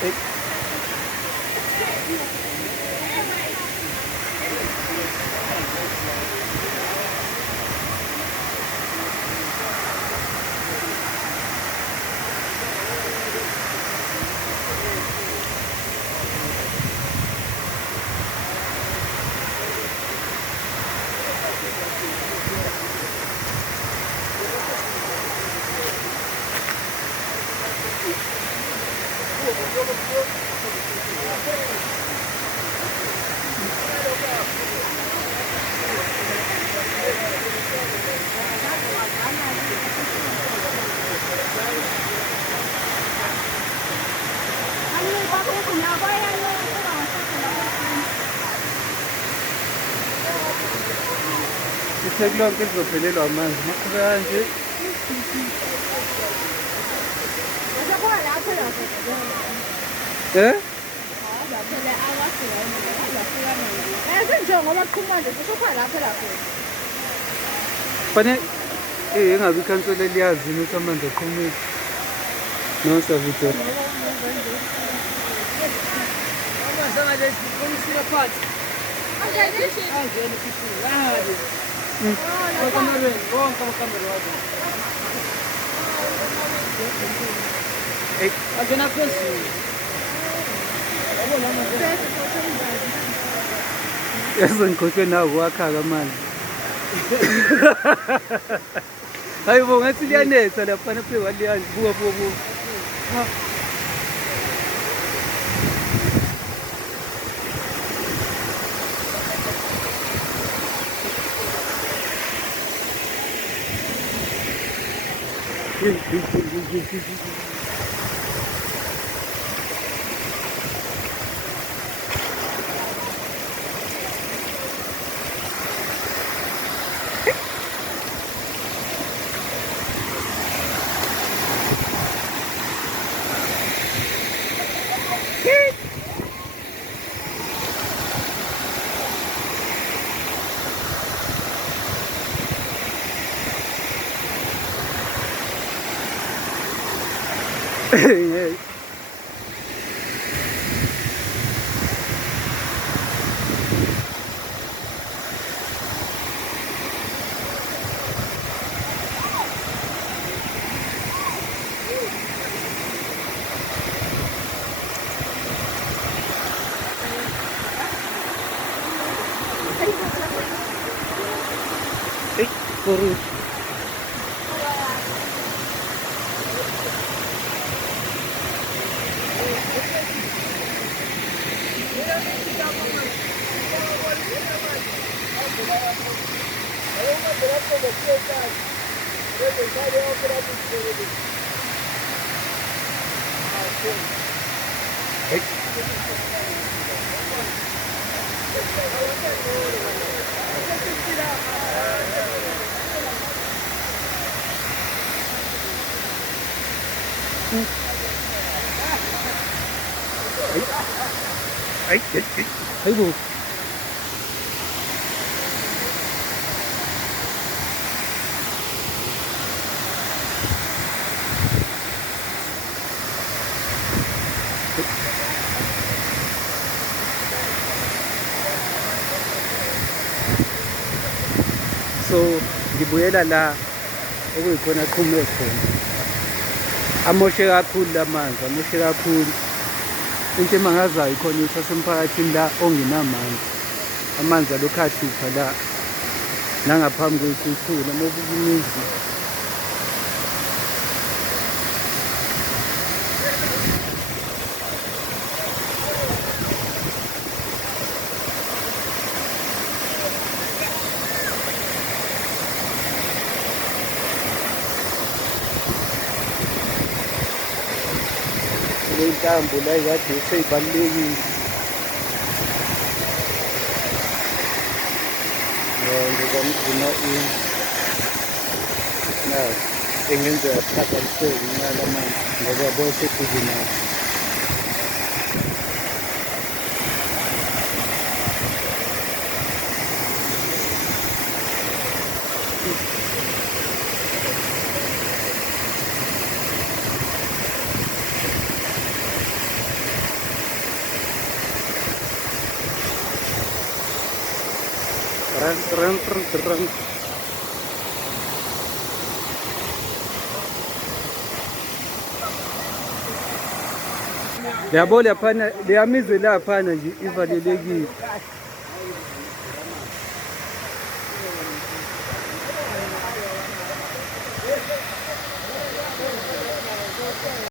Eh, itheki lonke lizophelelwa amanzi maqhubeka kanje. Fanele engabe ikhansela eliyazini ukuthi amanzi aphumile. No Savito. Yazongikhohlwe nawo wakha-ke manje. Hayi bo ngathi liyanetha laphana phe waliyanzi buka buka. Hey. Hey, corre. Thấy buồn. So ngibuyela la okuyikhona qhume khona. Amoshe kakhulu lamanzi, amoshe kakhulu. Into emangazayo khona usasemphakathini la ongenamanzi. Amanzi alokhu ahlupha la nangaphambi kwekhukhula mokukumizi. Intambo la ikade seyibalulekile. Ngizamgcina engenzeka phakamiseke ngenxa yamanzi ngoba yabo seduze nayo. Run, run, run, run. Yabo laphana leyamizi laphana nje ivalelekile.